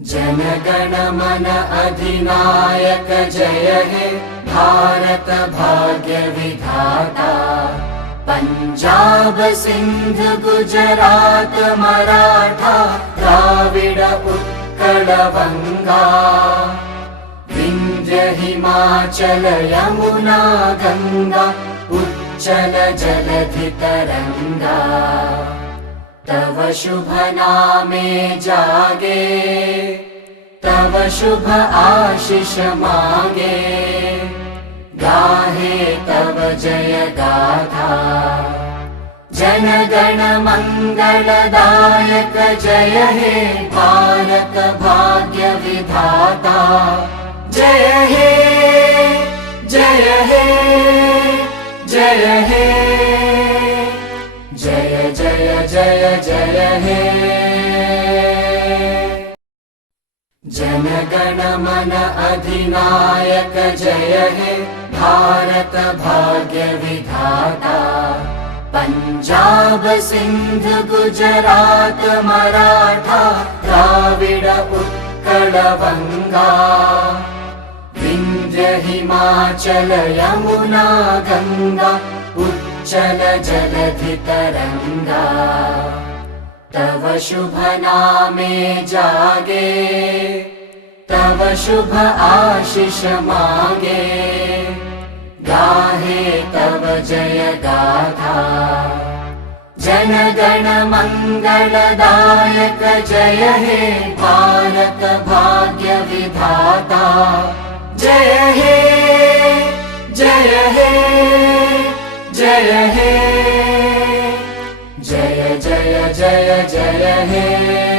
जनगण मन अधिनायक जय हे भारत भाग्य विधाता। पंजाब सिंध गुजरात मराठा द्राविड उत्कल बंगा। विंध्य हिमाचल यमुना गंगा उच्चल जलधि तरंगा। तव शुभ नामे जागे तव शुभ आशीष मागे। गाहे तव जय गाथा जनगण मंगलदायक जय हे भारत भाग्य विधाता। जय हे जय हे जय हे जय जय जय जय हे। जनगण मन अधिनायक जय हे भारत भाग्य विधाता। पंजाब सिंध गुजरात मराठा द्राविड उत्कल बंगा। विंध्य हिमाचल यमुना गंगा उच्चल जलधि तरंगा। तव शुभ नामे जागे तव शुभ आशीष मागे। गाहे तव जय गाथा जनगण मंगलदायक जय हे भारत भाग्य विधाता। जय हे जय हे जय हे जय जय जय जय हे।